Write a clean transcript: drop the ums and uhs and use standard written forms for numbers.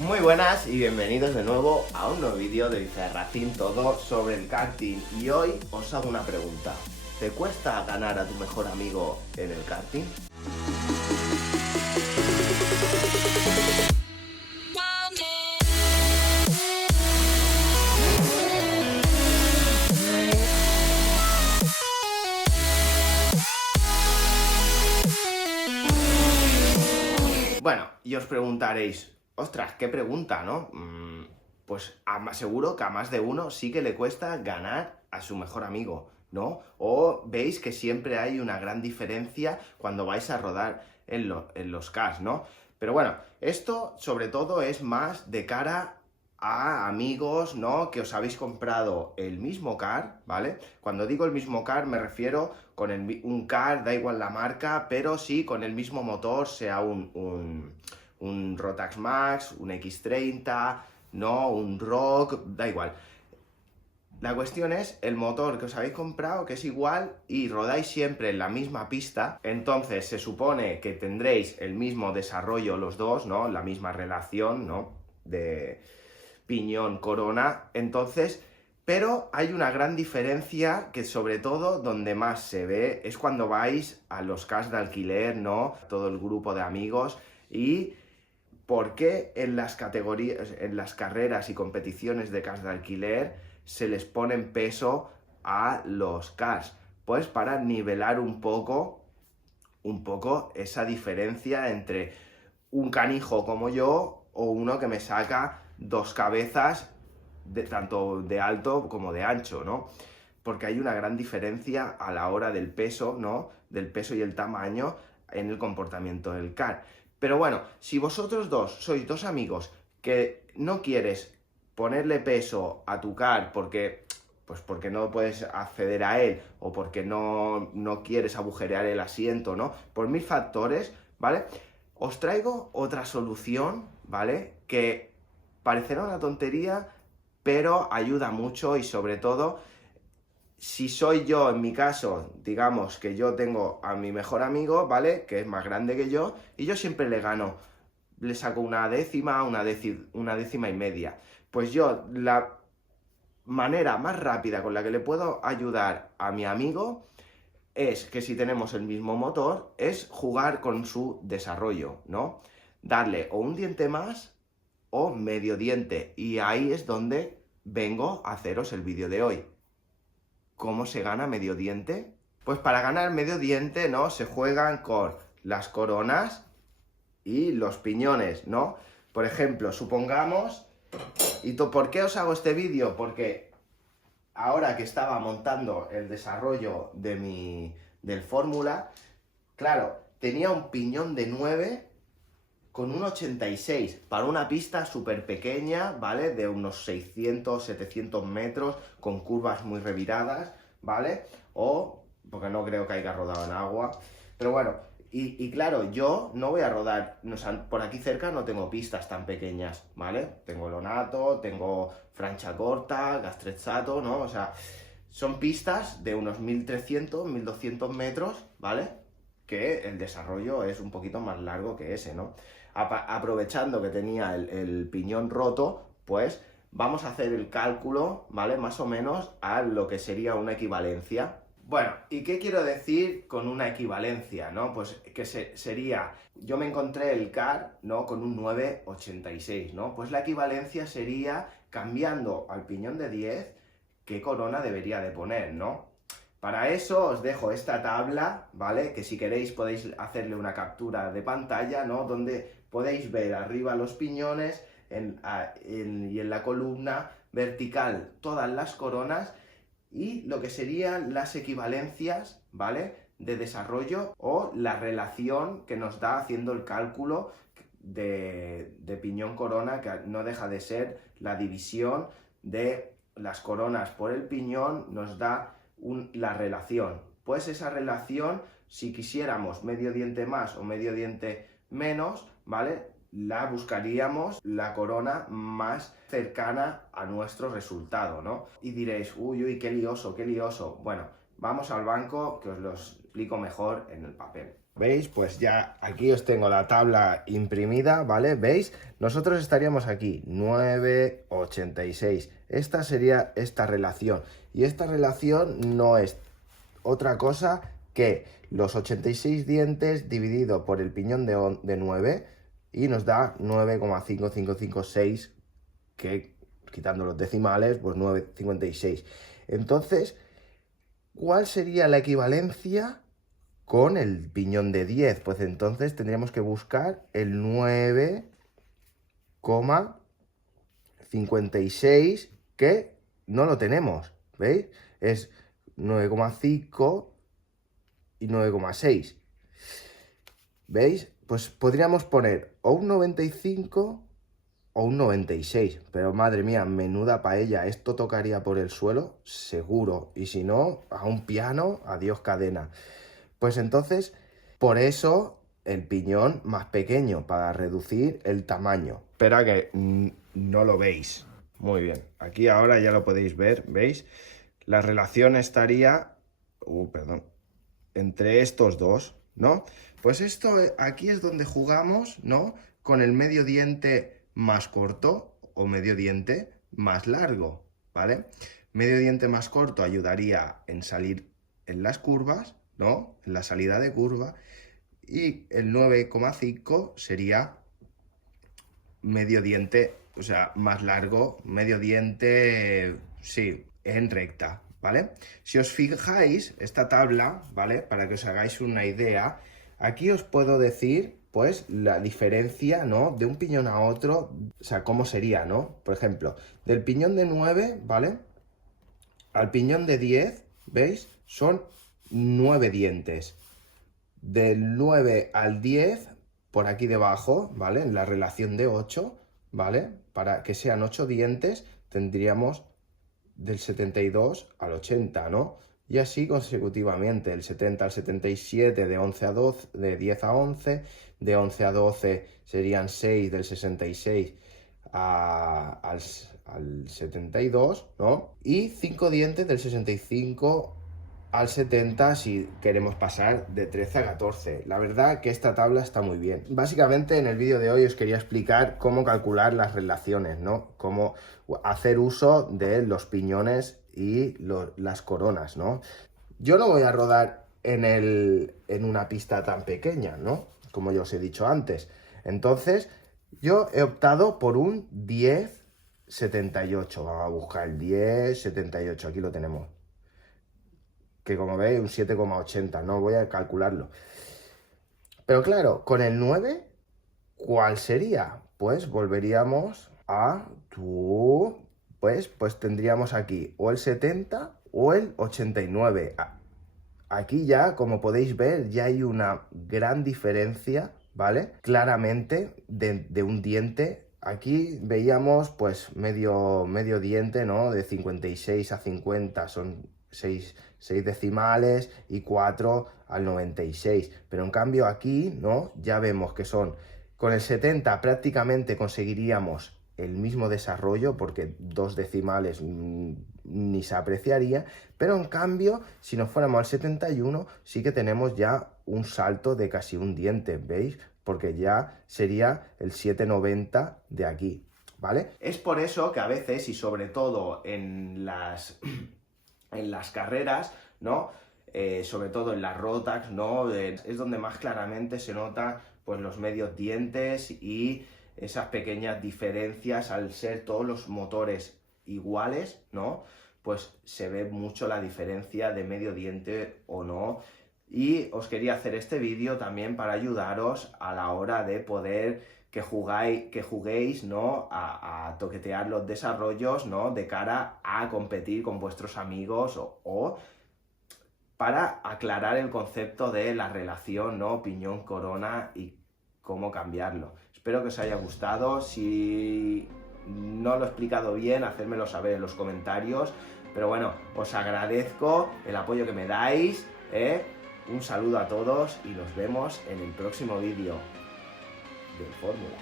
Muy buenas y bienvenidos de nuevo a un nuevo vídeo de Racing, todo sobre el karting. Y hoy os hago una pregunta. ¿Te cuesta ganar a tu mejor amigo en el karting? Bueno, y os preguntaréis, ostras, qué pregunta, ¿no? Pues seguro que a más de uno sí que le cuesta ganar a su mejor amigo, ¿no? O veis que siempre hay una gran diferencia cuando vais a rodar en los cars, ¿no? Pero bueno, esto sobre todo es más de cara a amigos, ¿no? Que os habéis comprado el mismo car, ¿vale? Cuando digo el mismo car me refiero con un car, da igual la marca, pero sí con el mismo motor, sea un Rotax Max, un X30, ¿no? Un Rock, da igual. La cuestión es el motor que os habéis comprado, que es igual, y rodáis siempre en la misma pista, entonces se supone que tendréis el mismo desarrollo los dos, ¿no? La misma relación, ¿no? De piñón-corona, entonces, pero hay una gran diferencia que sobre todo donde más se ve es cuando vais a los cars de alquiler, ¿no? Todo el grupo de amigos y... ¿Por qué en las categorías, en las carreras y competiciones de cars de alquiler se les pone peso a los cars? Pues para nivelar un poco esa diferencia entre un canijo como yo o uno que me saca dos cabezas tanto de alto como de ancho, ¿no? Porque hay una gran diferencia a la hora del peso, ¿no? Del peso y el tamaño en el comportamiento del car. Pero bueno, si vosotros dos sois dos amigos que no quieres ponerle peso a tu car porque no puedes acceder a él o porque no quieres agujerear el asiento, ¿no? Por mil factores, ¿vale? Os traigo otra solución, ¿vale? Que parecerá una tontería, pero ayuda mucho y sobre todo, si soy yo, en mi caso, digamos que yo tengo a mi mejor amigo, ¿vale? Que es más grande que yo, y yo siempre le gano. Le saco una décima, una décima y media. Pues yo, la manera más rápida con la que le puedo ayudar a mi amigo es que si tenemos el mismo motor, es jugar con su desarrollo, ¿no? Darle o un diente más o medio diente. Y ahí es donde vengo a haceros el vídeo de hoy. ¿Cómo se gana medio diente? Pues para ganar medio diente, ¿no? Se juegan con las coronas y los piñones, ¿no? Por ejemplo, supongamos... ¿Por qué os hago este vídeo? Porque ahora que estaba montando el desarrollo del Fórmula, claro, tenía un piñón de 9 con un 86 para una pista súper pequeña, ¿vale? De unos 600, 700 metros, con curvas muy reviradas, ¿vale? O, porque no creo que haya rodado en agua, pero bueno, y claro, yo no voy a rodar, por aquí cerca no tengo pistas tan pequeñas, ¿vale? Tengo Lonato, tengo Franciacorta, Castrezzato, ¿no? O sea, son pistas de unos 1300, 1200 metros, ¿vale? Que el desarrollo es un poquito más largo que ese, ¿no? Aprovechando que tenía el piñón roto, pues vamos a hacer el cálculo, ¿vale? Más o menos a lo que sería una equivalencia. Bueno, ¿y qué quiero decir con una equivalencia, no? Pues que sería, yo me encontré el car, ¿no? Con un 986, ¿no? Pues la equivalencia sería, cambiando al piñón de 10, ¿qué corona debería de poner, no? Para eso os dejo esta tabla, ¿vale? Que si queréis podéis hacerle una captura de pantalla, ¿no? Donde podéis ver arriba los piñones y en la columna vertical todas las coronas y lo que serían las equivalencias, ¿vale? De desarrollo o la relación que nos da haciendo el cálculo de piñón-corona, que no deja de ser la división de las coronas por el piñón, nos da la relación. Pues esa relación, si quisiéramos medio diente más o medio diente menos, ¿vale? La buscaríamos la corona más cercana a nuestro resultado, ¿no? Y diréis, uy, uy, qué lioso, qué lioso. Bueno, vamos al banco que os lo explico mejor en el papel. ¿Veis? Pues ya aquí os tengo la tabla imprimida, ¿vale? ¿Veis? Nosotros estaríamos aquí, 9,86. Esta sería esta relación. Y esta relación no es otra cosa que los 86 dientes dividido por el piñón de 9 y nos da 9,5556, que quitando los decimales, pues 9,56. Entonces, ¿cuál sería la equivalencia con el piñón de 10? Pues entonces tendríamos que buscar el 9,56, que no lo tenemos, ¿veis? Es 9,5 y 9,6. ¿Veis? Pues podríamos poner o un 95 o un 96, pero madre mía, menuda paella, esto tocaría por el suelo, seguro, y si no, a un piano, adiós cadena. Pues entonces, por eso el piñón más pequeño, para reducir el tamaño. Espera que no lo veis. Muy bien, aquí ahora ya lo podéis ver, ¿veis? La relación estaría, entre estos dos, ¿no? Pues esto aquí es donde jugamos, ¿no? Con el medio diente más corto o medio diente más largo, ¿vale? Medio diente más corto ayudaría en salir en las curvas, ¿no? En la salida de curva. Y el 9,5 sería medio diente, o sea, más largo, medio diente, sí, en recta, ¿vale? Si os fijáis, esta tabla, ¿vale? Para que os hagáis una idea, aquí os puedo decir, pues, la diferencia, ¿no? De un piñón a otro, o sea, cómo sería, ¿no? Por ejemplo, del piñón de 9, ¿vale? Al piñón de 10, ¿veis? Son 9 dientes. Del 9 al 10, por aquí debajo, ¿vale? En la relación de 8, ¿vale? Para que sean 8 dientes, tendríamos del 72 al 80, ¿no? Y así consecutivamente, del 70 al 77, de 11 a 12, de 10 a 11, de 11 a 12 serían 6, del 66 al 72, ¿no? Y 5 dientes del 65 al 70 si queremos pasar de 13 a 14. La verdad que esta tabla está muy bien. Básicamente en el vídeo de hoy os quería explicar cómo calcular las relaciones, ¿no? Cómo hacer uso de los piñones y las coronas, ¿no? Yo no voy a rodar en una pista tan pequeña, ¿no? Como ya os he dicho antes. Entonces, yo he optado por un 10,78. Vamos a buscar el 10,78. Aquí lo tenemos. Que como veis, un 7,80. No voy a calcularlo. Pero claro, con el 9, ¿cuál sería? Pues volveríamos a... Pues tendríamos aquí o el 70 o el 89. Aquí ya, como podéis ver, ya hay una gran diferencia, ¿vale? Claramente de un diente. Aquí veíamos pues medio diente, ¿no? De 56 a 50 son 6 decimales y 4 al 96. Pero en cambio aquí, ¿no? Ya vemos que son... Con el 70 prácticamente conseguiríamos el mismo desarrollo porque 2 decimales ni se apreciaría, pero en cambio si nos fuéramos al 71 sí que tenemos ya un salto de casi un diente, ¿veis? Porque ya sería el 7,90 de aquí, ¿vale? Es por eso que a veces, y sobre todo en las carreras, ¿no? Sobre todo en las Rotax, ¿no? Es donde más claramente se nota pues los medios dientes y esas pequeñas diferencias al ser todos los motores iguales, ¿no? Pues se ve mucho la diferencia de medio diente o no. Y os quería hacer este vídeo también para ayudaros a la hora de poder que juguéis, ¿no? A toquetear los desarrollos, ¿no? De cara a competir con vuestros amigos o para aclarar el concepto de la relación, ¿no? Piñón-corona y cómo cambiarlo. Espero que os haya gustado. Si no lo he explicado bien, hacérmelo saber en los comentarios. Pero bueno, os agradezco el apoyo que me dais, ¿eh? Un saludo a todos y nos vemos en el próximo vídeo de Fórmula.